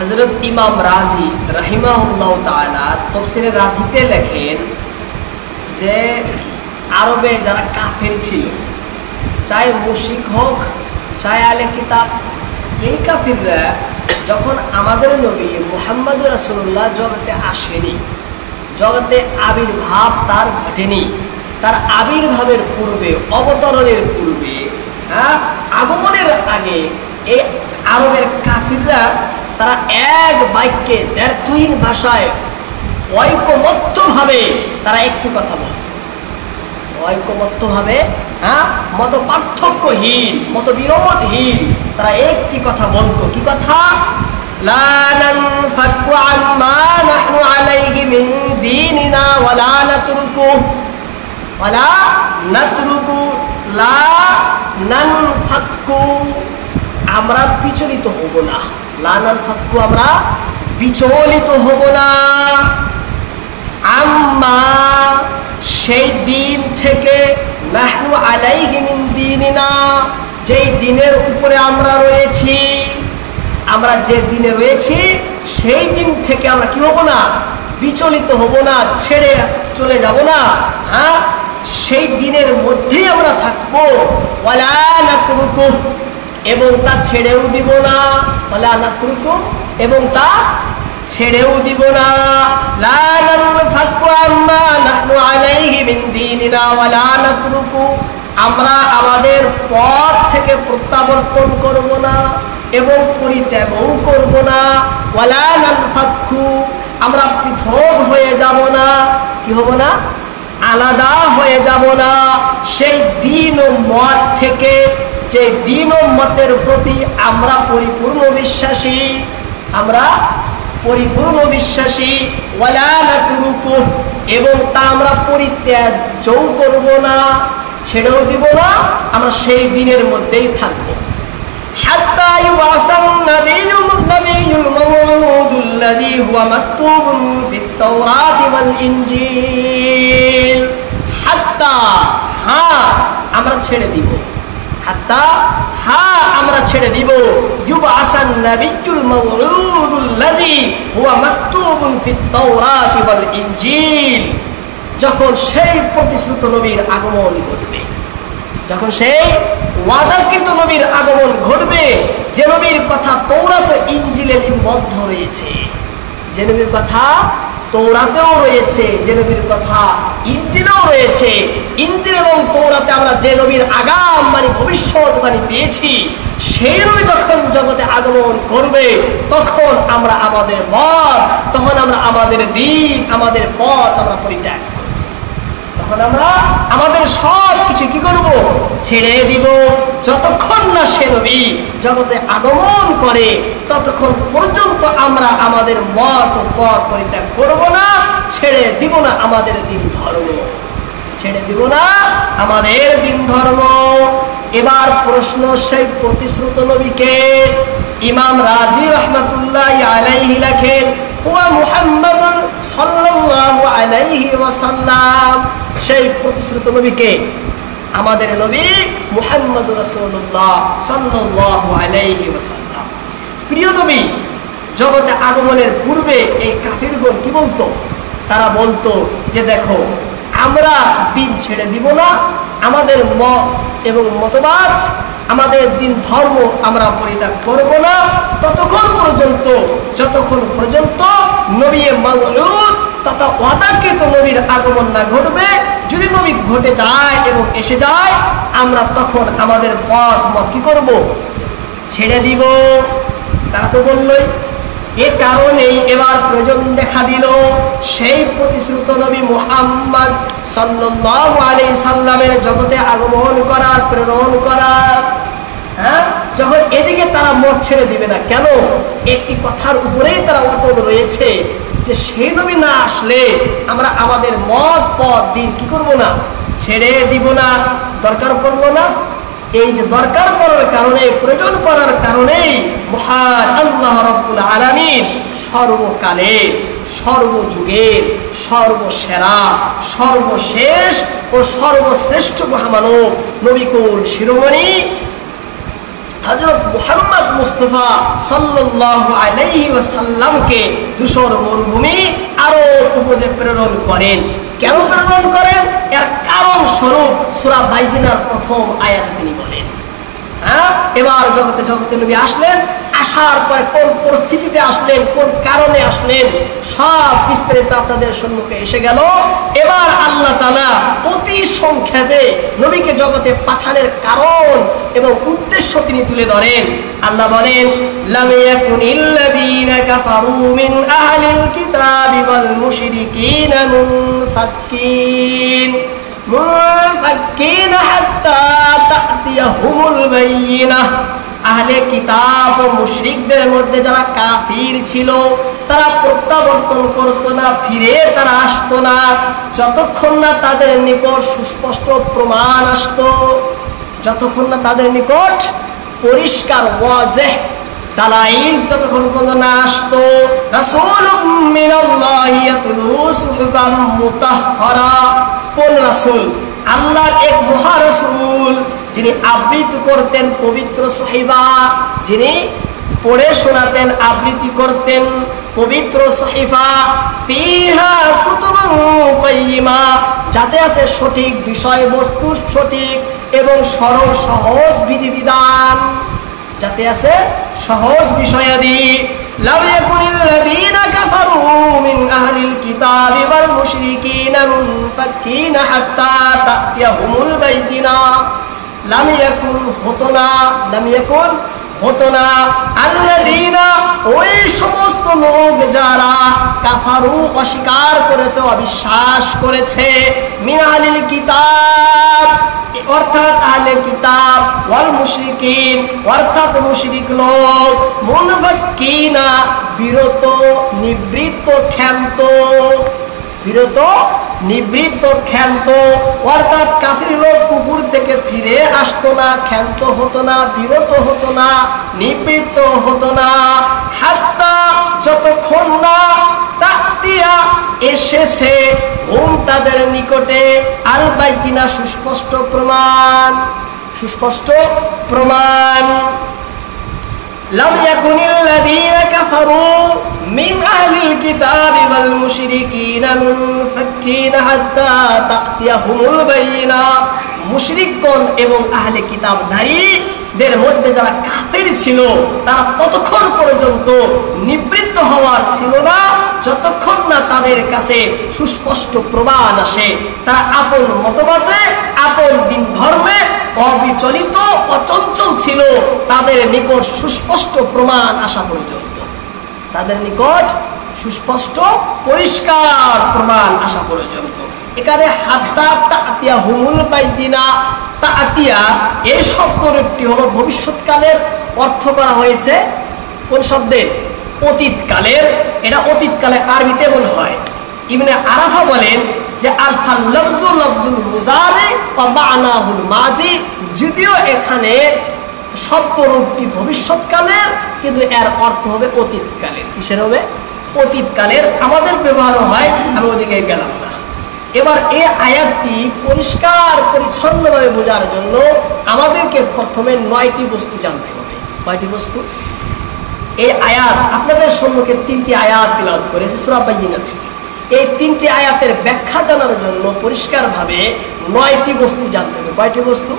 হযরত ইমাম রাজি রাহিমাহুল্লাহ তাআলা তাফসীরে রাজিতে লেখেন যে আরবে যারা কাফের ছিল, চাहे মুশরিক হোক চাहे আহলে কিতাব, এই কাফিররা যখন আমাদের নবী মুহাম্মদ রাসূলুল্লাহ জগতে আসেনি, জগতে আবির্ভাব তার ঘটেনি, তার আবির্ভাবের পূর্বে, অবতরণের পূর্বে, আগমনের আগে এই আরবের কাফিররা তারা এক বাক্যে দ্ব্যর্থহীন ভাষায় ঐকমত্যভাবে তারা একটি কথা বলত, ঐকমত্যভাবে, মত পার্থক্যহীন, মত বিরোধহীন তারা একটি কথা বলতো। কি কথা? লা নানফাকু আম্মা নাহনু আলাইহি মিন দীনিনা ওয়ালা নাতরুকু লা নানফাকু, আমরা বিচলিত হব না। লা নানফাকু, আমরা বিচলিত হব না। আম্মা, সেই দিন থেকে, নাহনু আলাইহি মিন দীনিনা, যেই দিনের উপরে আমরা রয়েছি, আমরা যে দিনে রয়েছি সেই দিন থেকে আমরা কি হব না? বিচলিত হব না, ছেড়ে চলে যাব না। সেই দিনের মধ্যেই আমরা থাকবো। ওয়ালা নাতরুকু, এবং তা ছেড়েও দিব না। ওয়ালা নাতরুকু, এবং তা ছেড়েও দিব না। লা নানফাকু আম্মা নাহনু আলাইহি মিন দীনিনা ওয়ালা নাতরুকু, আমরা আমাদের পথ থেকে প্রত্যাবর্তন করব না এবং পরিত্যাগও করব না। ওয়ালা নানফাকু, আমরা পৃথক হয়ে যাব না। কি হব না? আলাদা হয়ে যাব না সেই দিন ও মত থেকে, যে দিন ও মতের প্রতি আমরা পরিপূর্ণ বিশ্বাসী, আমরা পরিপূর্ণ বিশ্বাসী। ওয়ালা নাতরুকু, এবং তা আমরা পরিত্যাগও করব না, ছেড়েও দিব না, আমরা সেই দিনের মধ্যেই থাকবো। হাত্তা ইউবাসান নাবিয়ুল মাউউদুল্লাযী হুয়া মাকতুবুন ফিত তাওরাতি ওয়াল ইনজিল। হাত্তা, আমরা ছেড়ে দিব। হাত্তা, আমরা ছেড়ে দিব। ইউবাসান নাবিয়ুল মাউউদুল্লাযী হুয়া মাকতুবুন ফিত তাওরাতি ওয়াল ইনজিল, যখন সেই প্রতিশ্রুত নবীর আগমন ঘটবে, যখন সেই ওয়াদাকৃত নবীর আগমন ঘটবে, যে নবীর কথা তৌরাত ও ইনজিলে লিপিবদ্ধ রয়েছে, যে নবীর কথা তৌরাতেও রয়েছে, যে নবীর কথা ইনজিলেও রয়েছে। ইনজিল এবং তৌরাতে আমরা যে নবীর আগামবাণী, ভবিষ্যৎবাণী পেয়েছি, সেই নবী যখন জগতে আগমন করবে, তখন আমরা আমাদের মত, তখন আমরা আমাদের দিন, আমাদের পথ আমরা পরিত্যাগ করব। তখন আমরা আমাদের সব কিছু কি করব? ছেড়ে দিব। যতক্ষণ না সে নবী জগতে আগমন করে, ততক্ষণ পর্যন্ত আমরা আমাদের মত ও পথ পরিত্যাগ করব না, ছেড়ে দিব না আমাদের দিন ধর্ম, ছেড়ে দিব না আমাদের দিন ধর্ম। এবার প্রশ্ন সেই প্রতিশ্রুত নবীকে। ইমাম রাজি রাহমাতুল্লাহি আলাইহি লেখেন, হুয়া মুহাম্মাদুন সাল্লাল্লাহু আলাইহি ওয়াসাল্লাম, সেই প্রতিশ্রুত নবীকে আমাদের নবী মুহাম্মদুর রাসূলুল্লাহ সাল্লাল্লাহু আলাইহি ওয়াসাল্লাম। প্রিয় নবী জগতে আগমনের পূর্বে এই কাফিরগণ কি বলতো? তারা বলতো যে দেখো, আমরা দিন ছেড়ে দিব না, আমাদের মত এবং মতবাদ, আমাদের দিন ধর্ম আমরা পরিত্যাগ করব না ততক্ষণ পর্যন্ত, যতক্ষণ পর্যন্ত নবী মাউউদ তথা ওয়াদাকৃত নবীর আগমন না ঘটবে। যদি নবী ঘটে যায় এবং এসে যায়, আমরা তখন আমাদের পথ মত কি করব? ছেড়ে দিব। তারা তো বললই। এ কারণেই এবার প্রয়োজন দেখা দিল সেই প্রতিশ্রুত নবী মুহাম্মদ সাল্লাল্লাহু আলাইহি সাল্লামের জগতে আগমন করার, প্রেরণ করার। যখন এদিকে তারা মত ছেড়ে দিবে না, কেন? একটি কথার উপরেই তারা অটল রয়েছে যে সেই নবী না আসলে আমরা আমাদের মত পথ দিন কি করব না? ছেড়ে দিব না। দরকার পড়লো না। এই যে দরকার পড়ার কারণে, প্রয়োজন পড়ার কারণেই মহান আল্লাহ রাব্বুল আলামিন সর্বকালে, সর্বযুগের সর্বসেরা, সর্বশেষ ও সর্বশ্রেষ্ঠ মহামানব নবী কুল শিরোমণি হযরত মুহাম্মদ মুস্তাফা সাল্লাল্লাহু আলাইহি ওয়াসাল্লামকে ধূসর মরুভূমি আরব উপরে প্রেরণ করেন। কেন প্রেরণ করেন? এর কারণ স্বরূপ সূরা বাইয়িনার প্রথম আয়াতে তিনি বলেন। এবার জগতে জগতে নবী আসলেন, আসার পরে কোন পরিস্থিতিতে আসলেন, কোন কারণে আসলেন, সব বিস্তারিত আপনাদের সম্মুখে এসে গেল। এবার আল্লাহ তাআলা অতি সংক্ষেপে নবীকে জগতে পাঠানোর কারণ এবং উদ্দেশ্য তিনি তুলে ধরেন। আল্লাহ বলেন, লাম ইয়াকুনিল্লাযীনা কাফারু মিন আহলিল কিতাবি ওয়াল মুশরিকিনা মুনফাক্কিন হাত্তা তা'তিয়াহুমুল বায়িনাহ। আহলে কিতাব ও মুশরিকদের মধ্যে যারা কাফির ছিল তারা প্রত্যাবর্তন করত না, ফিরে তারা আসতো না যতক্ষণ না তাদের নিকট সুস্পষ্ট প্রমাণ আসতো, যতক্ষণ না তাদের নিকট পরিষ্কার ওয়াজেহ দালাইল যতক্ষণ পর্যন্ত না আসতো। রাসূলুম মিনাল্লাহি ইয়াতলু সুহুফাম মুতাহহারা। কোন রাসূল? আল্লাহর এক মহা রাসূল যিনি আবৃত্তি করতেন পবিত্র সহিফা, যিনি পড়ে শোনাতেন, আবৃত্তি করতেন পবিত্র সহিফা। ফিহা কুতুবুন কাইয়্যিমা, যাতে আছে সঠিক বিষয়বস্তু, সঠিক এবং সরল সহজ বিধিবিধান, যাতে আছে সহজ বিষয়াদি। লাম ইয়াকুনিল্লাযীনা কাফারু মিন আহলিল কিতাবি ওয়াল মুশরিকিনা মুনফাক্কিনা হাত্তা তা'তিয়াহুমুল বায়িনাহ। লাম ইয়াকুন হতো না, লাম ইয়াকুন হতো না, আল্লাযীনা ওই সমস্ত লোক যারা কাফারু অস্বীকার করেছে, অবিশ্বাস করেছে, মিন আহলিল কিতাব অর্থাৎ আহলে কিতাব, ওয়াল মুশরিকিন অর্থাৎ মুশরিক লোক, মুনফাক্কিনা বিরত নিবৃত্ত ক্ষান্ত, বিরত নিবৃত্ত ক্ষান্ত অর্থাৎ কাফির লোক কুফর থেকে ফিরে আসতো না, ক্ষান্ত হতো না, বিরত হতো না, নিবৃত্ত হতো না। হাত্তা যতক্ষণ না তা'তিয়া এসেছে হুম তাদের নিকটে আল বাইয়িনা সুস্পষ্ট প্রমাণ, সুস্পষ্ট প্রমাণ। লাম ইয়াকুনিল্লাযীনা কাফারু মিন আহলিল কিতাবি ওয়াল মুশরিকিনা মুনফাক্কিনা হাত্তা তা'তিয়াহুমুল বায়িনা। মুশরিকগণ এবং আহলে কিতাবধারীদের মধ্যে যারা কাফির ছিল তারা ততক্ষণ পর্যন্ত নিবৃত্ত হওয়ার ছিল না যতক্ষণ না তাদের কাছে সুস্পষ্ট প্রমাণ আসে। তারা আপন মতবাদে, আপন দিন ধর্মে অবিচলিত, অচঞ্চল ছিল তাদের নিকট সুস্পষ্ট প্রমাণ আসা পর্যন্ত, তাদের নিকট সুস্পষ্ট পরিষ্কার প্রমাণ আসা পর্যন্ত। এখানে হাত্তা তা'তিয়াহুমুল বায়িনা, তা'তিয়া এই শব্দটি হলো ভবিষ্যৎকালের অর্থ করা হয়েছে। কোন শব্দের? অতীতকালের। এটা অতীতকালে আরবিতে বলা হয়। ইবনে আরাফা বলেন যে আল লাফজু লাফজুল মুজারি ওয়া মা'নাহুল মাজি, যদিও এখানে শব্দরূপটি ভবিষ্যৎকালের কিন্তু এর অর্থ হবে অতীতকালের। কিসের হবে? অতীতকালের। আমাদের ব্যবহার হয়, আমি ওদিকে গেলাম না। এবার এই আয়াতটি পরিষ্কার পরিচ্ছন্নভাবে বোঝার জন্য আমাদেরকে প্রথমে 9টি বস্তু জানতে হবে। কয়টি বস্তু? এই আয়াত আপনাদের সম্মুখে 3টি আয়াত তিলাওয়াত করেছে সূরা বাইয়িনা থেকে। এই 3টি আয়াতের ব্যাখ্যা জানার জন্য পরিষ্কারভাবে 9টি বস্তু জানতে হবে। কয়টি বস্তু?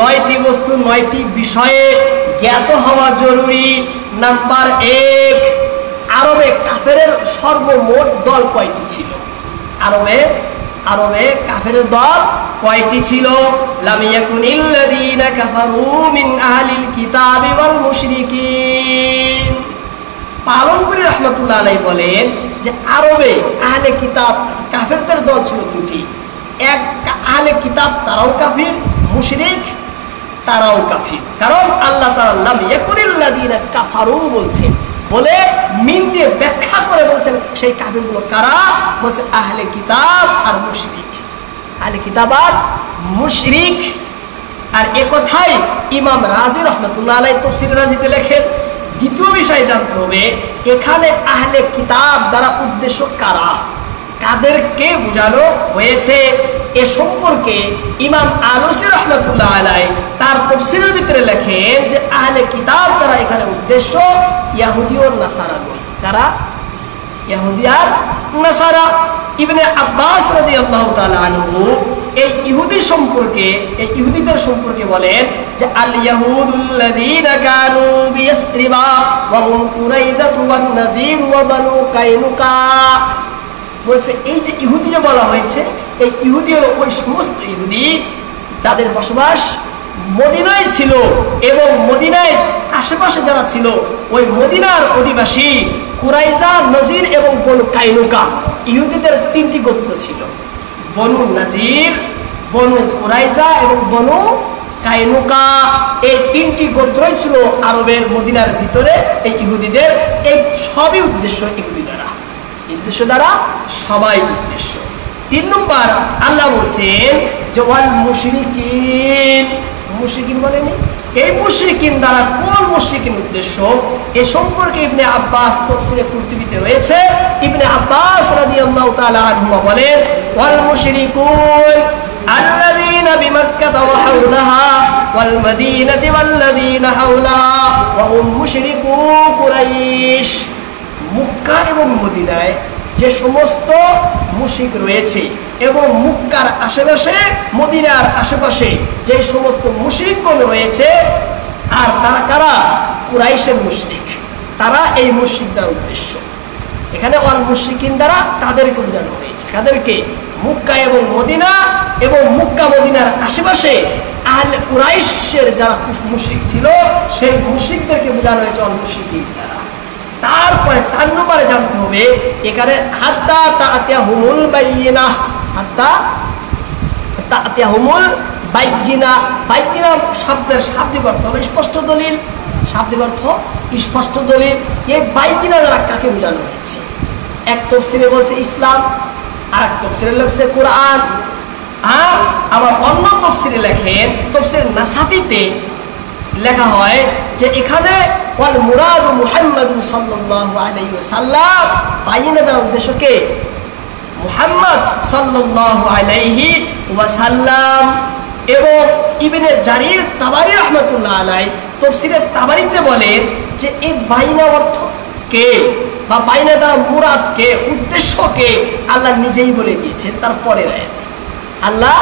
9টি বস্তু, 9টি বিষয়ে জ্ঞাত হওয়া জরুরি। নাম্বার 1, আরবে কাফেরের সর্বমোট দল কয়টি ছিল? আরবে কাফেরের দল কয়টি ছিল? লাম ইয়াকুনিল্লাযীনা কাফারু মিন আহলিল কিতাবি ওয়াল মুশরিকিন। পালনপুরি রাহমাতুল্লাহ আলাইহি বলেন যে আরবে আহলে কিতাব কাফেরদের দল ছিল 2টি। এক, আহলে কিতাব তারাও কাফির, মুশরিক তারাও কাফির। কারণ আল্লাহ তাআলা লাম ইয়াকুনিল্লাযীনা কাফারু বলছেন, বলে মিন দিয়ে ব্যাখ্যা করে বলছেন সেই কাফিরগুলো কারা? বলছে আহলে কিতাব আর মুশরিক, আহলে কিতাব আর মুশরিক। আর এ কথাই ইমাম রাজি রাহমাতুল্লাহ আলাইহি তাফসীর রাজিতে লেখেন। দ্বিতীয় বিষয় জানতে হবে এখানে আহলে কিতাব দ্বারা উদ্দেশ্য কারা, কাদেরকে বোঝানো হয়েছে? এ সম্পর্কে ইমাম আলুসি রহমাতুল্লাহ আলাইহি তার তাফসীরের ভিতরে লেখেন যে আহলে কিতাব তারা এখানে উদ্দেশ্য ইহুদি ও নাসারাগণ। কারা? ইহুদি আর নাসারা। ইবনে আব্বাস রাদিয়াল্লাহু তাআলা আনহু এই ইহুদি সম্পর্কে, এই ইহুদিদের সম্পর্কে বলেন যে আল ইয়াহুদুল্লাযীনা কানু বিয়াসরিবা ওয়া হুম কুরাইযাতু ওয়ান নাযীর ওয়া বানু কাইনুকা। বলছে এই যে ইহুদি যে বলা হয়েছে, এই ইহুদি হলো ওই সমস্ত ইহুদি যাদের বসবাস মদিনায় ছিল এবং মদিনায় আশেপাশে যারা ছিল ওই মদিনার অধিবাসী কুরাইজা, নজির এবং বনু কাইনুকা। ইহুদিদের তিনটি গোত্র ছিল, বনু নজির, বনু কুরাইজা এবং বনু কাইনুকা। এই তিনটি গোত্রই ছিল আরবের মদিনার ভিতরে এই ইহুদিদের। এই সবই উদ্দেশ্য ইহুদি দ্বারা, উদ্দেশ্য দ্বারা সবাই উদ্দেশ্য। 3 নম্বর আল্লাহ বলছেন যে ওয়াল মুশরিকিন। মুশরিকিন বলেনি, এই মুশরিকিন দ্বারা কোন মুশরিকিন উদ্দেশ্য এ সম্পর্কে ইবনে আব্বাস তাফসীরে কুরতুবীতে রয়েছে। ইবনে আব্বাস রাদিয়াল্লাহু তাআলা আনহুমা বলেন ওয়াল মুশরিকুন আল্লাযীনা বিমাক্কাহ ওয়া হাওলাহা ওয়াল মাদিনাতি ওয়াল্লাযীনা হাওলাহা ওয়া হুম মুশরিকু কুরাইশ। মক্কা এবং মদিনায় যে সমস্ত মুশরিক রয়েছে এবং মক্কার আশেপাশে, মদিনার আশেপাশে যে সমস্ত মুশরিকগণ রয়েছে, আর তারা কারা? কুরাইশের মুশরিক। তারা এই মুশরিক দ্বারা উদ্দেশ্য। এখানে ওয়াল মুশরিকিন দ্বারা তাদেরকে বোঝানো হয়েছে। তাদেরকে? মক্কা এবং মদিনা এবং মক্কা মদিনার আশেপাশে আহলে কুরাইশের যারা মুশরিক ছিল সেই মুশরিকদেরকে বোঝানো হয়েছে ওয়াল মুশরিকিন দ্বারা। তারপরে 4 নম্বরে জানতে হবে এখানে হাত্তা তাতিয়াহুমুল বাইয়িনা। হাত্তা তাতিয়াহুমুল বাইয়িনা। বাইয়িনা শব্দের শাব্দিক অর্থ হলো স্পষ্ট দলিল। শাব্দিক অর্থ স্পষ্ট দলিল। এই বাইয়িনা দ্বারা কাকে বোঝানো হয়েছে? এক তাফসীরে বলছে ইসলাম, আর এক তাফসীরে লেখছে কোরআন, আবার অন্য তাফসীরে লেখেন তাফসীর নাসাফিতে লেখা হয় যে এখানে ওয়াল মুরাদু মুহাম্মাদুন সাল্লাল্লাহু আলাইহি ওয়াসাল্লাম। বাইয়িনা দ্বারা উদ্দেশ্য কে? মুহাম্মদ সাল্লাল্লাহু আলাইহি ওয়াসাল্লাম। এবং ইবনে জারির তাবারি রাহমাতুল্লাহ আলাইহি তাফসীরে তাবারিতে বলেন যে এই বাইয়িনা অর্থ কে বা বাইয়িনা দ্বারা মুরাদ কে, উদ্দেশ্য কে, আল্লাহ নিজেই বলে দিয়েছেন তার পরের আয়াতে। আল্লাহ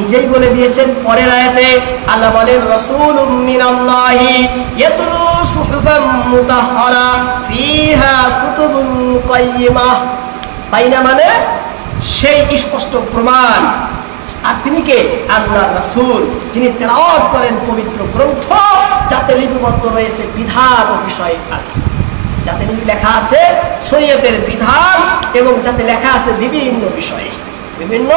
নিজেই বলে দিয়েছেন পরের আয়াতে। আল্লাহ বলেন রাসূলুম মিনাল্লাহি ইয়াতলু সুহুফাম মুতাহহারা ফিহা কুতুবুন কাইয়্যিমাহ। বাইনা মানে সেই স্পষ্ট প্রমাণ। আর তিনি কে? আল্লাহ রাসূল, যিনি তেলাওয়াত করেন পবিত্র গ্রন্থ যাতে লিপিবদ্ধ রয়েছে বিধান ও বিষয় আদি, যাতে লেখা আছে শরীয়তের বিধান এবং যাতে লেখা আছে বিভিন্ন বিষয়ে, বিভিন্ন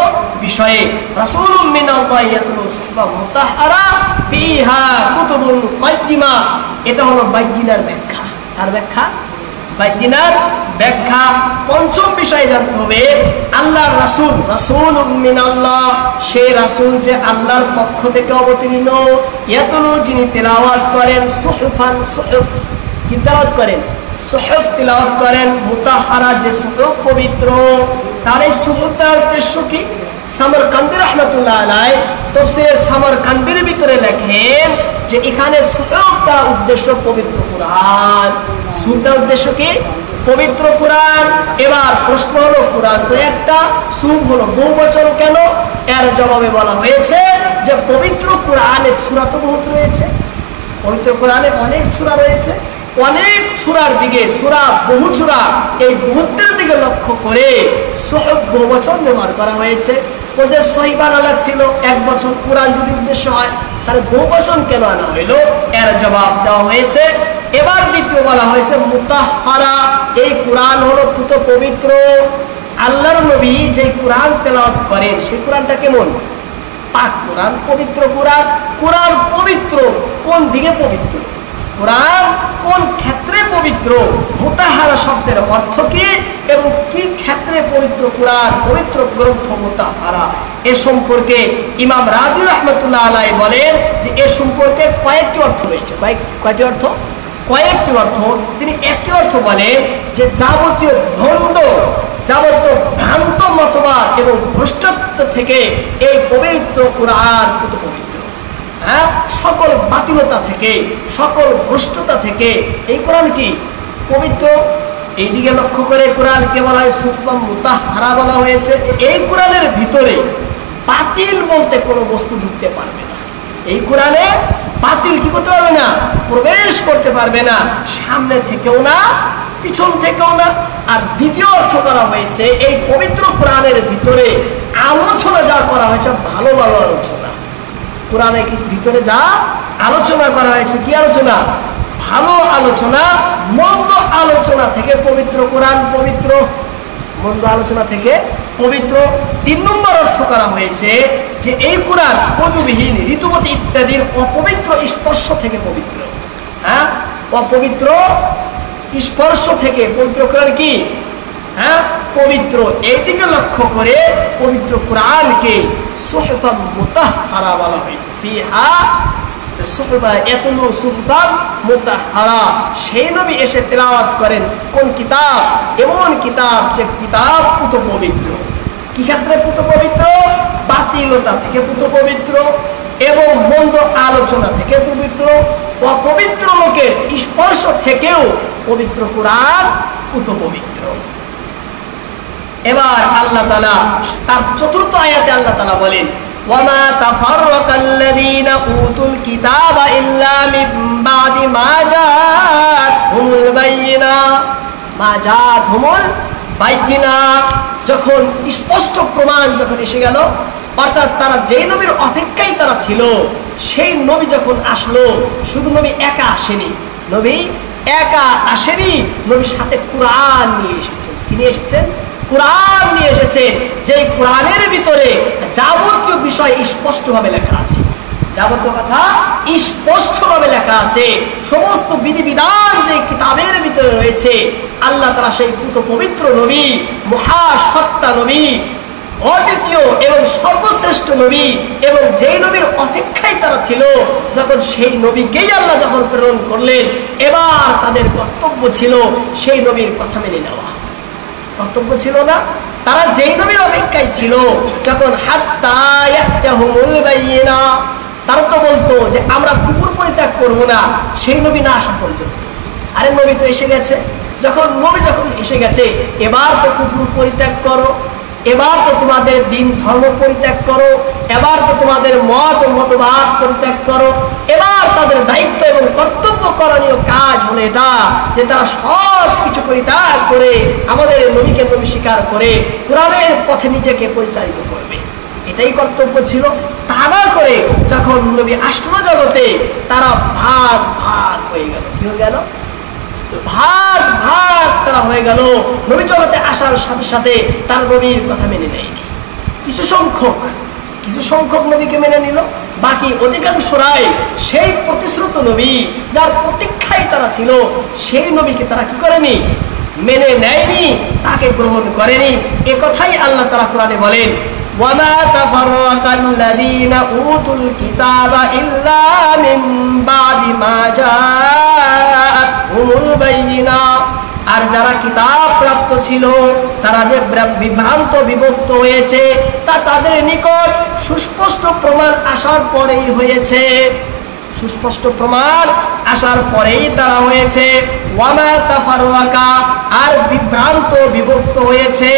বিষয়ে। রাসূলুম মিনাল্লাহি ইয়াতলু সুহুফাম মুতাহহারা ফিহা কুতুবুন কাইয়্যিমাহ। এটা হলো বাইয়িনার ব্যাখ্যা। আর ব্যাখ্যা? বাইয়িনার ব্যাখ্যা। 5ম বিষয় জানতে হবে আল্লাহর রাসূল, রাসূলুম মিনাল্লাহ, সে রাসূল যে আল্লাহর পক্ষ থেকে অবতীর্ণ। ইয়াতলু, যিনি তেলাওয়াত করেন, সুহুফান, সুহুফ কি তেলাওয়াত করেন? সুহুফ তেলাওয়াত করেন, মুতাহহারা যে সুহুফ পবিত্র। তার এই সুহুফটার উদ্দেশ্য কি? সামরকান্দি রাহমাতুল্লাহ আলাইহি তাফসীরে সামরকান্দির ভিতরে লেখেন যে এখানে সুহুফটার উদ্দেশ্য পবিত্র কুরআন। সুহুফটার উদ্দেশ্য কি? পবিত্র কুরআন। এবার প্রশ্ন হলো কুরআন তো একটা, সুহুফ হলো বহুবচন কেন? এর জবাবে বলা হয়েছে যে পবিত্র কুরআনে সূরা তো বহুত রয়েছে, পবিত্র কোরআনে অনেক সূরা রয়েছে, অনেক সূরার দিকে, সূরা বহু সূরা, এই বহুত্বের দিকে লক্ষ্য করে সুহুফ বহুবচন ব্যবহার করা হয়েছে। বলছে সহিবা না লাগছিল এক বছর, কোরআন যদি উদ্দেশ্য হয় তাহলে বহুবচন কেন আনা হইলো? এর জবাব দেওয়া হয়েছে। এবার দ্বিতীয় বলা হয়েছে মুতাহহারা, এই কোরআন হলো পুত পবিত্র। আল্লাহর নবী যে কোরআন তেলাওয়াত করেন সেই কোরআনটা কেমন? পাক কোরআন, পবিত্র কোরআন। কোরআন পবিত্র কোন দিকে পবিত্র? কোরআন কোন ক্ষেত্রে পবিত্র? মুতাহহারা শব্দের অর্থ কি এবং কি ক্ষেত্রে পবিত্র কোরআন, পবিত্র গ্রন্থ মুতাহহারা? এ সম্পর্কে ইমাম রাজি রাহমাতুল্লাহ আলাইহি বলেন যে এ সম্পর্কে কয়েকটি অর্থ রয়েছে। কয়েকটি অর্থ? কয়েকটি অর্থ। তিনি একটি অর্থ বলেন যে যাবতীয় ভণ্ড যাবতীয় ভ্রান্ত মতবাদ এবং ভ্রষ্টত্ব থেকে এই পবিত্র কুরআন কত পবিত্র। হ্যাঁ, সকল বাতিলতা থেকে, সকল ভ্রষ্টতা থেকে এই কোরআন কি পবিত্র। এইদিকে লক্ষ্য করে কোরআনকে বলা হয় সুফম মুতাহহারা বলা হয়েছে। এই কোরআনের ভিতরে বাতিল বলতে কোনো বস্তু ঢুকতে পারবে না। এই কোরআনে বাতিল কি করতে পারবে না, প্রবেশ করতে পারবে না, সামনে থেকেও না, পিছন থেকেও না। আর দ্বিতীয় অর্থ করা হয়েছে এই পবিত্র কোরআনের ভিতরে আলোচনা যা করা হয়েছে ভালো ভালো আলোচনা। কোরআনের ভিতরে যা আলোচনা করা হয়েছে, কি আলোচনা, ভালো আলোচনা। মন্দ আলোচনা থেকে পবিত্র কোরআন পবিত্র, মন্দ আলোচনা থেকে পবিত্র। 3 নম্বর অর্থ করা হয়েছে যে এই কোরআন অজুবিহীন, ঋতুমতি ইত্যাদির অপবিত্র স্পর্শ থেকে পবিত্র। হ্যাঁ, অপবিত্র স্পর্শ থেকে পবিত্র কোরআন কি, হ্যাঁ পবিত্র। এইদিকে লক্ষ্য করে পবিত্র কোরআনকে সুহফাম মুতাহহারা বলা হয়েছে। ফিহা সুহফা ইয়াতলু সুহফাম মুতাহহারা, সেই নবী এসে তেলাওয়াত করেন কোন কিতাব, এমন কিতাব যে কিতাব পুত পবিত্র। কি ক্ষেত্রে পুত পবিত্র, বাতিলতা থেকে পুত পবিত্র এবং মন্দ আলোচনা থেকে পবিত্র, অপবিত্র লোকের স্পর্শ থেকেও পবিত্র কোরআন পুত পবিত্র। এবার আল্লাহ তাআলা তার 4র্থ আয়াতে আল্লাহ তাআলা বলেন ওয়ামা তাফাররাকাল্লাযীনা উতুল কিতাবা ইল্লা মিন বাদি মা জাআতহুমুল বায়িনা। মা জাআতহুমুল বায়িনা, যখন স্পষ্ট প্রমাণ যখন এসে গেল, অর্থাৎ তারা যেই নবীর অপেক্ষায় তারা ছিল, সেই নবী যখন আসলো, শুধু নবী একা আসেনি, নবী একা আসেনি, নবীর সাথে কোরআন নিয়ে এসেছেন। কি নিয়ে এসেছেন, কোরআন নিয়ে এসেছেন। যে কোরআনের ভিতরে যাবতীয় বিষয় স্পষ্টভাবে লেখা আছে, যাবতীয় কথা স্পষ্টভাবে লেখা আছে। সমস্ত বিধিবিধান যে কিতাবের ভিতরে রয়েছে, আল্লাহ তাআলা সেই পুত পবিত্র নবী, মহাসত্তা নবী, অদ্বিতীয় এবং সর্বশ্রেষ্ঠ নবী, এবং যেই নবীর অপেক্ষায় তারা ছিল, যখন সেই নবীকেই আল্লাহ যখন প্রেরণ করলেন, এবার তাদের কর্তব্য ছিল সেই নবীর কথা মেনে নেওয়া। কর্তব্য ছিল না, তারা যেই নবীর অপেক্ষায় ছিল, যখন হাত্তা ইয়াতিয়াহুমুল বায়িনা, তারা তো বলতো যে আমরা কুফর পরিত্যাগ করব না সেই নবী না আসা পর্যন্ত। আরে নবী তো এসে গেছে, যখন নবী যখন এসে গেছে, এবার তো কুফর পরিত্যাগ করো, এবার তো তোমাদের দিন ধর্ম পরিত্যাগ করো, এবার তো তোমাদের মত ও মতবাদ পরিত্যাগ করো। এবার তাদের দায়িত্ব এবং কর্তব্য করণীয় কাজ হলো এটা যে তারা সব কিছু পরিত্যাগ করে আমাদের নবীকে নবী স্বীকার করে কোরআনের পথে নিজেকে পরিচালিত করবে, এটাই কর্তব্য ছিল। তা না করে যখন নবী আসলো জগতে, তারা ভাগ ভাগ হয়ে গেল। কি হয়ে গেল, ভাগ ভাগ তারা হয়ে গেল। নবী জগতে আসার সাথে সাথে তার নবীর কথা মেনে নেয়নি। কিছু সংখ্যক নবীকে মেনে নিল, বাকি অধিকাংশরাই সেই প্রতিশ্রুত নবী যার প্রতীক্ষায় তারা ছিল, সেই নবীকে তারা কি করেনি, মেনে নেয়নি, তাকে গ্রহণ করেনি। এ কথাই আল্লাহ তাআলা কোরআনে বলেন ওয়ামা তাফাররাকাল্লাযীনা উতুল কিতাবা ইল্লা মিন বাদি মা জাআতহুমুল বায়িনা। আর যারা কিতাব প্রাপ্ত ছিল, তারা যে বিভ্রান্ত বিভক্ত হয়েছে, তা তাদের নিকট সুস্পষ্ট প্রমাণ আসার পরেই হয়েছে। সুস্পষ্ট প্রমাণ আসার পরেই তারা হয়েছে। ওয়ামা তাফাররাকা, আর বিভ্রান্ত বিভক্ত হয়েছে,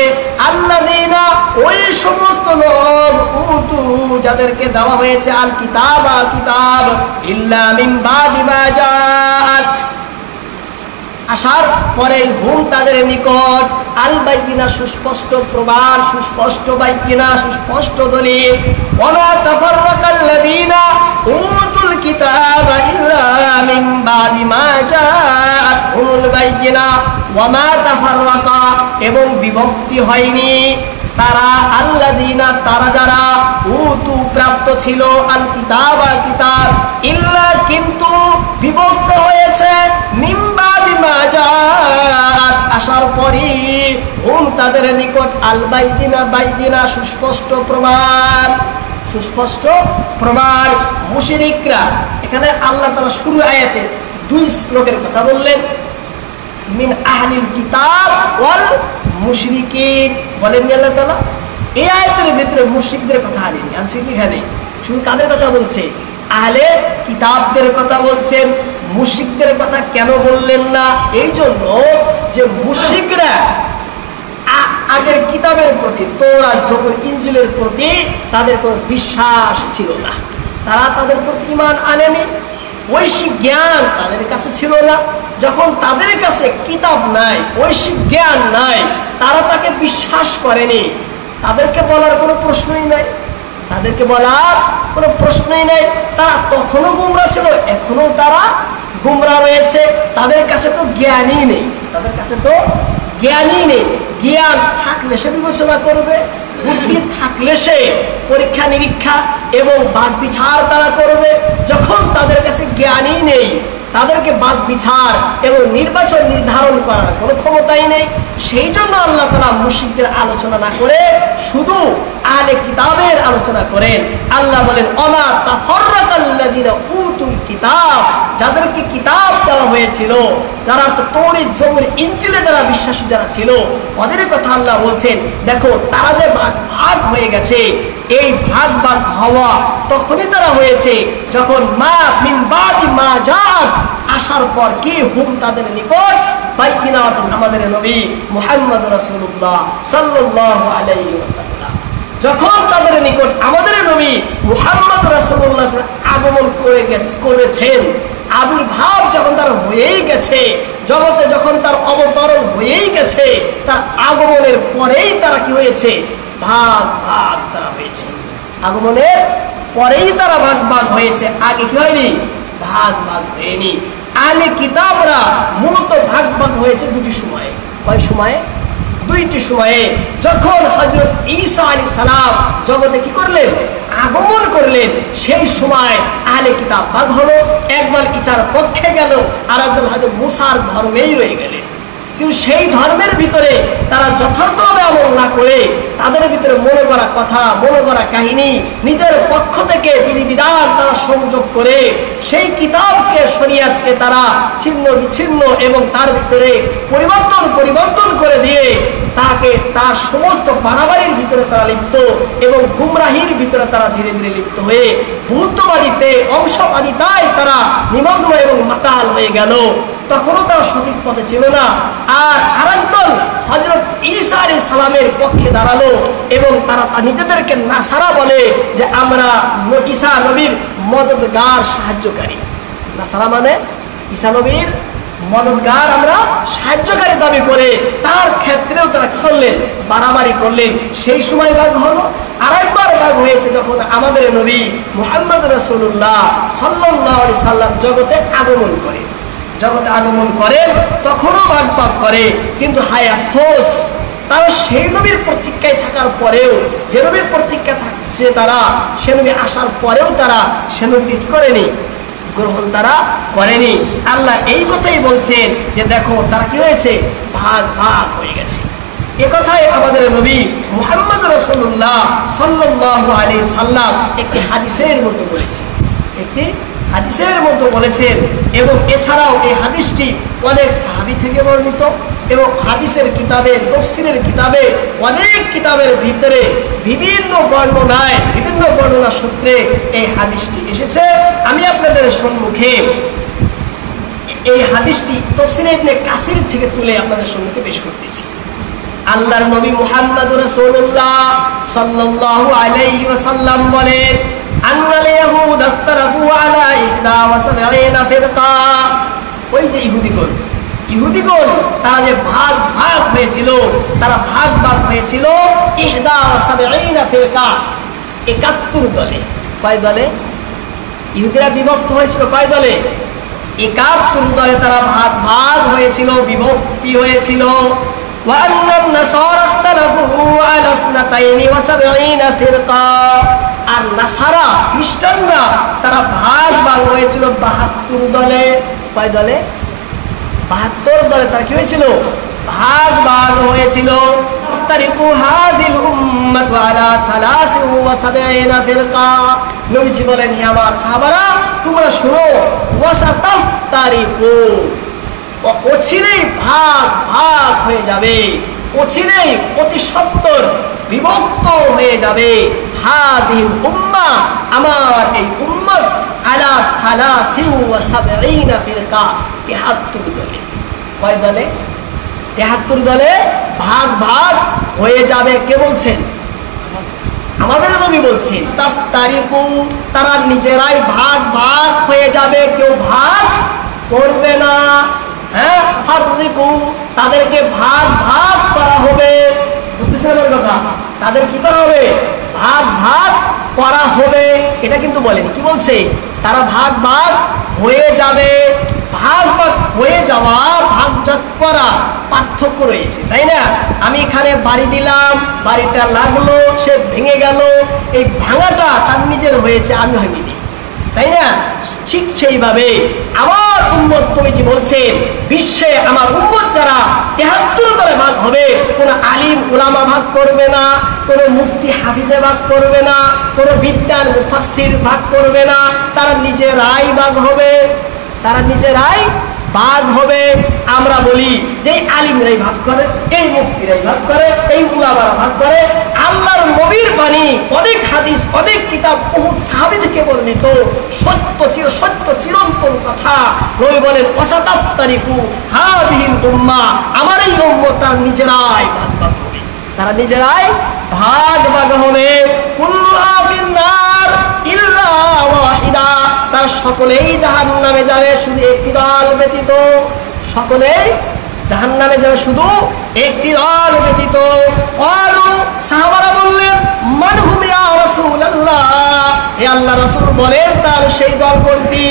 আল্লাযীনা, ওই সমস্ত লোক, উতু, যাদেরকে দেওয়া হয়েছে আল কিতাবা, কিতাব, ইল্লা মিন বাদি মা জাআত, আসার পরে, হুম, তাদের নিকট, আল বাইয়িনা, সুস্পষ্ট প্রমাণ, সুস্পষ্ট বাইয়িনা, সুস্পষ্ট দলিল। ওয়ামা তাফাররাকাল্লাযীনা উতুল কিতাবা ইল্লা মিন বাদি মা জাআতহুমুল বাইয়িনা। ওয়ামা তাফাররাকা, এবং বিভক্তি হয়নি তারা, আল্লাযীনা, তারা যারা, উতু, প্রাপ্ত ছিল, আল কিতাবা, কিতাব, ইল্লা, কিন্তু, বিভক্ত হয়েছে, মিন বাদি মা জাআত, আসার পরই, হুম, তাদের নিকট, আল বাইয়িনা, বাইয়িনা, সুস্পষ্ট প্রমাণ, সুস্পষ্ট প্রমাণ। মুশরিকরা, এখানে আল্লাহ তাআলা শুরু আয়াতে 2 লোকের কথা বললেন। মিন আহলিল কিতাব ওয়াল মুশরিকিন। বলেন আল্লাহ তাআলা এই আয়াতের ভিতরে মুশরিকদের কথা আনেনি, আনছে কি এখানে? শুধু কাদের কথা বলছে? আহলে কিতাবদের কথা বলছেন। মুশরিকদের কথা কেন বললেন না? এই জন্য যে মুশরিকরা আগের কিতাবের প্রতি, তৌরাত, জবুর, ইনজিলের প্রতি তাদের কোনো বিশ্বাস ছিল না। তারা তাদের প্রতি ঈমান আনেনি, ঐশিক জ্ঞান তাদের কাছে ছিল না। যখন তাদের কাছে কিতাব নাই, ঐশিক জ্ঞান নাই, তারা তাকে বিশ্বাস করেনি। তাদেরকে বলার কোনো প্রশ্নই নাই, তাদেরকে বলার কোনো প্রশ্নই নাই। তারা তখনও গুমরা ছিল, এখনো তারা গুমরা রয়েছে। তাদের কাছে তো জ্ঞানই নেই, তাদের কাছে তো জ্ঞানই নেই। জ্ঞান থাকলে সে বিবেচনা করবে, বুদ্ধি থাকলে সে পরীক্ষা নিরীক্ষা এবং বাছ বিচার তারা করবে। যখন তাদের কাছে জ্ঞানই নেই, তাদেরকে বাছ বিচার এবং নির্বাচন নির্ধারণ করার কোনো ক্ষমতাই নেই। সেই জন্য আল্লাহ তাআলা মুশরিকদের আলোচনা না করে শুধু আহলে কিতাবের আলোচনা করেন। আল্লাহ বলেন ওমা তাফাররাকাল্লাযিনা উতুল কিতাব, যাদেরকে কিতাব দেওয়া হয়েছিল, যারা তৌরাত, জবুর, ইনজিলে যারা বিশ্বাসী যারা ছিল, ওদের কথা আল্লাহ বলছেন। দেখো তারা যে ভাগ হয়ে গেছে, এই ভাগ হওয়া তখনই তারা হয়েছে যখন মা মিন বাদি মা জাআত, আসার পর কি হুম তাদের নিকট বাইয়িনাত, আমাদের নবী মুহাম্মদ রাসূলুল্লাহ সাল্লাল্লাহু আলাইহি ওয়াসাল্লাম, যখন তাদের নিকট আমাদের নবী মুহাম্মদ রাসূলুল্লাহ আগমন করেছেন, আবির্ভাব যখন তার হয়েই গেছে, জগতে যখন তার অবতরণ হয়েই গেছে, তার আগমনের পরেই তারা কি হয়েছে? ভাগ ভাগ তারা হয়েছে। আগমনের পরেই তারা ভাগ ভাগ হয়েছে, আগে কি হয়নি? ভাগ ভাগ হয়নি। আহলে কিতাবরা মূলত ভাগ ভাগ হয়েছে দুটি সময়ে। কয় সময়ে? দুইটি সময়ে। যখন হযরত ঈসা আলাইহিস সালাম জগতে কি করলেন? আগমন করলেন, সেই সময় আহলে কিতাব ভাগ হলো। একদল ঈসার পক্ষে গেল, আর একদল হয়তো মুসার ধর্মেই রয়ে গেলেন। কিন্তু সেই ধর্মের ভিতরে তারা যথার্থভাবে আমল না করে তাদের ভিতরে মনে করা কথা, মনে করা কাহিনী, নিজের পক্ষ থেকে বিধিবিধান তারা সংযোগ করে সেই কিতাবকে, শরিয়াতকে তারা ছিন্ন বিচ্ছিন্ন এবং তার ভিতরে পরিবর্তন করে দিয়ে তাকে তার সমস্ত বাড়াবাড়ির ভিতরে তারা লিপ্ত এবং গুমরাহির ভিতরে তারা ধীরে ধীরে লিপ্ত হয়ে বহুত্ববাদীতে, অংশবাদিতায় তারা নিমগ্ন এবং মাতাল হয়ে গেল। তখনও তারা সঠিক পথে ছিল না। আর আরেকদল হযরত ঈসা আলাইহিস সালামের পক্ষে দাঁড়ালো এবং তারা নিজেদেরকে নাসারা বলে যে আমরা ঈসা নবীর মদদগার, সাহায্যকারী। নাসারা মানে ঈসা নবীর মদদগার, আমরা সাহায্যকারী দাবি করে তার ক্ষেত্রেও তারা কি করলেন? বাড়াবাড়ি করলেন। সেই সময় ভাগ হলো। আরেকবার ভাগ হয়েছে যখন আমাদের নবী মুহাম্মদ রাসূলুল্লাহ সাল্লাল্লাহু আলাইহি সাল্লাম জগতে আগমন করেন, তখনও ভাগ ভাগ করে। কিন্তু হায় আফসোস, তারা সেই নবীর প্রতীক্ষায় থাকার পরেও, যে নবীর প্রতীক্ষা থাকছে তারা, সে নবী আসার পরেও তারা সে নবী কি করেনি? গ্রহণ তারা করেনি। আল্লাহ এই কথাই বলছেন যে দেখো তারা কি হয়েছে? ভাগ ভাগ হয়ে গেছে। এ কথাই আমাদের নবী মুহাম্মদ রাসূলুল্লাহ সাল্লাল্লাহু আলাইহি সাল্লাম একটি হাদিসের মধ্যে বলেছেন। এবং এছাড়াও এই হাদিসটি অনেক সাহাবী থেকে বর্ণিত এবং হাদিসের কিতাবে, তাফসীরের কিতাবে, অনেক কিতাবের ভিতরে বিভিন্ন বর্ণনা সূত্রে এই হাদিসটি এসেছে। আমি আপনাদের সম্মুখে এই হাদিসটি তাফসীরে ইবনে কাসির থেকে তুলে আপনাদের সম্মুখে পেশ করতেছি। আল্লাহর নবী মুহাম্মদ রাসূলুল্লাহ সাল্লাল্লাহু আলাইহি ওয়াসাল্লাম বলেন, আন্নাল ইয়াহুদ ইখতালাফু আলা 71 ফিরকা। ওই যে ইহুদিগণ তারা যে ভাগ ভাগ হয়েছিল, তারা ভাগ ভাগ হয়েছিল 71 ফিরকা, 71 দলে। কয় দলে? ইহুদিরা বিভক্ত হয়েছিল কয় দলে? 71 দলে তারা ভাগ ভাগ হয়েছিল, বিভক্তি হয়েছিল। وأن النصارى اختلفوا على 72 ফিরকা। আর নাসারা, খ্রিস্টানরা তারা ভাগ ভাগ হয়েছিল 72 দলে। কয় দলে? 72 দলে তারা কি হয়েছিল? ভাগ ভাগ হয়েছিল। তারিকু হাযিল উম্মাতু আলা 73 ফিরকা। নবীজি বলেন, হে আমার সাহাবারা তোমরা শুনো, ওয়াসাতাফতারিকু, অচিরেই ভাগ ভাগ হয়ে যাবে, অচিরেই প্রতি সত্তর বিভক্ত হয়ে যাবে। হাদিহিল উম্মাহ, আমার এই উম্মত, আলা সালাসিন ওয়া সাবঈনা ফিরকা, ৭৩ দলে। কয় দলে? ৭৩ দলে ভাগ ভাগ হয়ে যাবে। কে বলছেন? আমাদের নবী বলছেন। তাফতারিকু, তারা নিজেরাই ভাগ ভাগ হয়ে যাবে, কেউ ভাগ করবে না। হ্যাঁ, ফাররিকু, তাদেরকে ভাগ ভাগ করা হবে। বুঝতেছেন আমার কথা? তাদের কি করা হবে? ভাগ ভাগ করা হবে। এটা কিন্তু বলেনি, কি বলছে? তারা ভাগ ভাগ হয়ে যাবে। ভাগ ভাগ হয়ে যাওয়া, ভাগ ভাগ করা পার্থক্য রয়েছে, তাই না? আমি এখানে বাড়ি দিলাম, বাড়িটা লাগলো, সে ভেঙে গেল, এই ভাঙাটা তার নিজের হয়েছে, আমি হয়নি, তাই না? ঠিক সেইভাবে আমার উম্মত, তুমি যে বলছেন বিশ্বে আমার উম্মত যারা ৭৩ দলে ভাগ হবে, কোনো আলিম উলামা ভাগ করবে না, কোনো মুফতি হাফিজে ভাগ করবে না, কোনো বিদ্যান মুফাসসির ভাগ করবে না, তারা নিজেরাই ভাগ হবে, তারা নিজেরাই ভাগ হবে। আমরা বলি যে আলিমরাই ভাগ করে, এই মুফতিরাই ভাগ করে, এই উলামারা ভাগ করে। আল্লাহর নবীর বাণী, অনেক হাদিস, অনেক কিতাব, বহু সাহাবী থেকে বর্ণিত সত্য চিরন্তন কথা। নবী বলেন ওয়াসাতাফতারিকু হাদিহিল উম্মাহ, আমার এই উম্মত তারা নিজেরাই ভাগ ভাগ হবে, তারা নিজেরাই ভাগ ভাগ হবে। কুল্লুহা ফিন্নার ইল্লা ওয়াহিদা, তারা সকলেই জাহান্নামে যাবে, শুধু একটি দল ব্যতীত। সকলেই জাহান্নামে যাবে, শুধু একটি দল ব্যতীত। ক্বালু, সাহাবারা বললেন, মান হুম ইয়া রাসূলুল্লাহ, হে আল্লাহর রাসূল বলেন তার সেই দল কোনটি?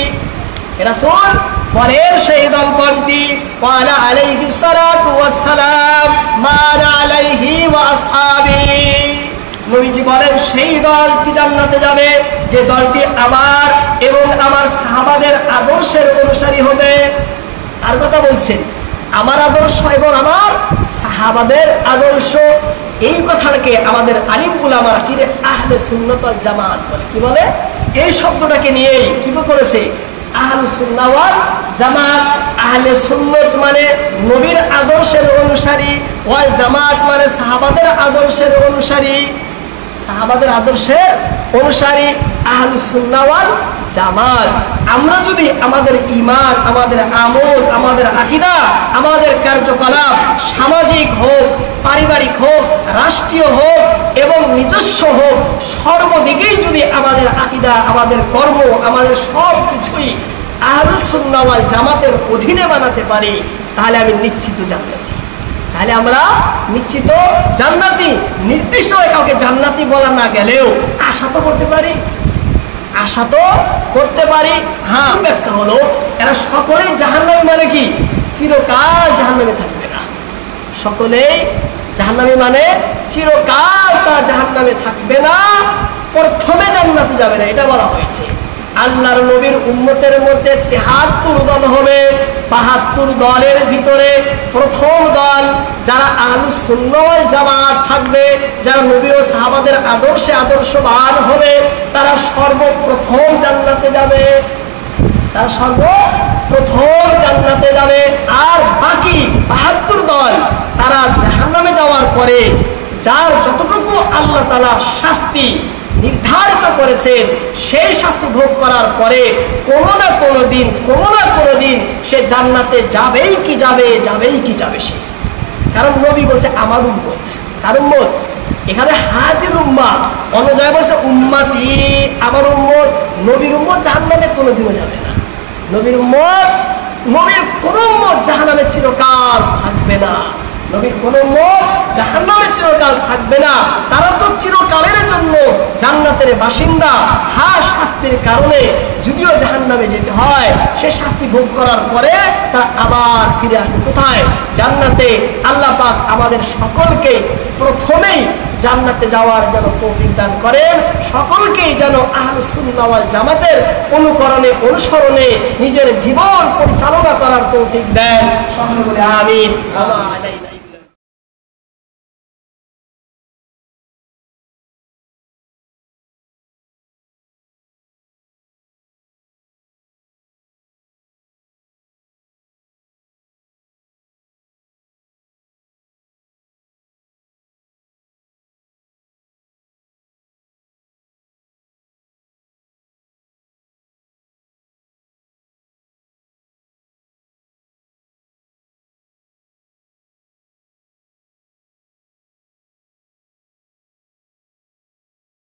হে রাসূল বলেন সেই দল কোনটি? ক্বালা আলাইহিস সালাতু ওয়াস সালাম মা আনা আলাইহি ওয়া আসহাবি, নবীজি বলেন সেই দলটি জান্নাতে যাবে যে দলটি আমার এবং আমার সাহাবাদের আদর্শের অনুসারী হবে। আর কথা বলছেন আমার আদর্শ এবং আমার সাহাবাদের আদর্শ, এই কথাটাকে আমাদের আলিম উলামারা কি আহলে সুন্নাত ওয়াল জামাত বলে। কি বলে? এই শব্দটাকে নিয়েই কি করেছে আহলে সুন্নাহ ওয়াল জামাত। আহলে সুন্নাত মানে নবীর আদর্শের অনুসারী, ওয়াল জামাত মানে সাহাবাদের আদর্শের অনুসারী, সাহাবাদের আদর্শের অনুসারী, আহলুস সুন্নাহ ওয়াল জামাত। আমরা যদি আমাদের ঈমান, আমাদের আমল, আমাদের আকীদা, আমাদের কার্যকলাপ, সামাজিক হোক, পারিবারিক হোক, রাষ্ট্রীয় হোক এবং নিজস্ব হোক, সর্বদিকেই যদি আমাদের আকীদা, আমাদের কর্ম, আমাদের সব কিছুই আহলুস সুন্নাহ ওয়াল জামাতের অধীনে বানাতে পারি, তাহলে আমি নিশ্চিত জান্নাতি। তাহলে আমরা নিশ্চিত জান্নাতি। নির্দিষ্ট কাউকে জান্নাতি বলা না গেলেও আশা তো করতে পারি, আশা তো করতে পারি। হ্যাঁ, ব্যাখ্যা হলো এরা সকলেই জাহান্নামী, মানে কি চিরকাল জাহান্নামে থাকবে না। সকলেই জাহান্নামী মানে চিরকাল তারা জাহান্নামে থাকবে না, প্রথমে জান্নাতে যাবে না, এটা বলা হয়েছে। আল্লাহর নবীর উম্মতের মধ্যে ৭৩ দল হবে। ৭২ দলের ভিতরে প্রথম দল যারা আহলুস সুন্নাহ ওয়াল জামাত থাকবে, যারা নবী ও সাহাবাদের আদর্শে আদর্শবান হবে, তারা সর্বপ্রথম জান্নাতে যাবে, তারা সর্বপ্রথম জান্নাতে যাবে। আর বাকি ৭২ দল তারা জাহান্নামে যাওয়ার পরে যার যতটুকু আল্লাহ তাআলা শাস্তি নির্ধারিত করেছেন, সেই শাস্তি ভোগ করার পরে কোনো না কোনো দিন সে জান্নাতে যাবেই কি যাবে সে। কারণ নবী বলছে আমার উম্মত। কার উম্মত? এখানে হাজির উম্মাহ, অন্য জায়গায় বলছে উম্মতি, আমার উম্মত। নবীর উম্মত জাহান্নামে কোনোদিনও যাবে না। নবীর কোন উম্মত জাহান্নামে চিরকাল থাকবে না। নবীর কোন উম্মত জাহান্নামে চিরকাল থাকবে না। তারা তো চিরকালের জন্য জান্নাতের বাসিন্দা। হ্যাঁ, শাস্তির কারণে যদিও জাহান্নামে যেতে হয়, সে শাস্তি ভোগ করার পরে তারা আবার ফিরে আসবে কোথায়? জান্নাতে। আল্লাহ পাক আমাদের সকলকে প্রথমেই জান্নাতে যাওয়ার যেন তৌফিক দান করেন, সকলকেই যেন আহলুস সুন্নাহ ওয়াল জামাতের অনুসরণে নিজের জীবন পরিচালনা করার তৌফিক দেন। সকলে বলে আমিন।